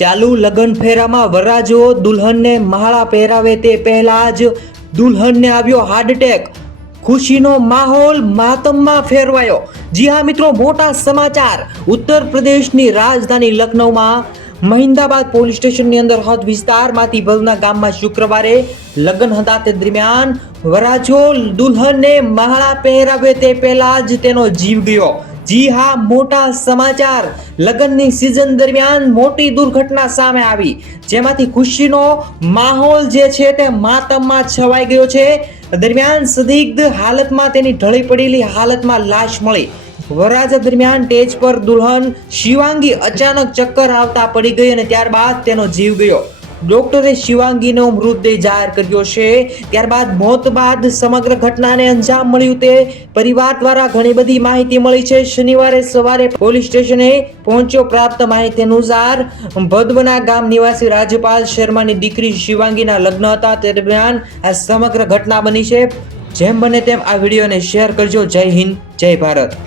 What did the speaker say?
ચાલુ લગ્ન ફેરામાં વરરાજો દુલ્હનને માળા પહેરાવે તે પહેલા જ દુલ્હનને આવ્યો હાર્ટ એટેક. ખુશીનો માહોલ માતમમાં ફેરવાયો. જી હા મિત્રો, મોટા સમાચાર. ઉત્તર પ્રદેશની રાજધાની લખનૌમાં મહિન્દાબાદ પોલીસ સ્ટેશનની અંદર હદ વિસ્તારમાંથી ભવના ગામમાં શુક્રવારે લગ્ન હતા. તે દરમિયાન વરરાજો દુલ્હનને માળા પહેરાવે તે પહેલા જ તેનો જીવ ગયો. જી હા, મોટા સમાચાર. લગ્નની સિઝન દરમિયાન મોટી દુર્ઘટના સામે આવી, જેમાંથી ખુશીનો માહોલ જે છે તે માતમમાં છવાઈ ગયો છે. દરમિયાન સંદિગ્ધ હાલતમાં તેની ઢળી પડેલી હાલતમાં લાશ મળી. વરરાજા દરમિયાન સ્ટેજ પર દુલ્હન શિવાંગી અચાનક ચક્કર આવતા પડી ગઈ અને ત્યારબાદ તેનો જીવ ગયો. ડોક્ટરે શિવાંગીનો મૃતદેહ જાહેર કર્યો છે. ત્યારબાદ મોત બાદ સમગ્ર ઘટનાને અંજામ મળ્યું તે પરિવાર દ્વારા ઘણી બધી માહિતી મળી છે. શનિવારે સવારે પોલીસ સ્ટેશને પહોંચ્યો. પ્રાપ્ત માહિતી અનુસાર ભદવના ગામ નિવાસી રાજપાલ શર્માની દીકરી શિવાંગીના લગ્ન હતા. તે દરમિયાન આ સમગ્ર ઘટના બની છે. જેમ બને તેમ આ વિડીયોને શેર કરજો. જય હિન્દ, જય ભારત.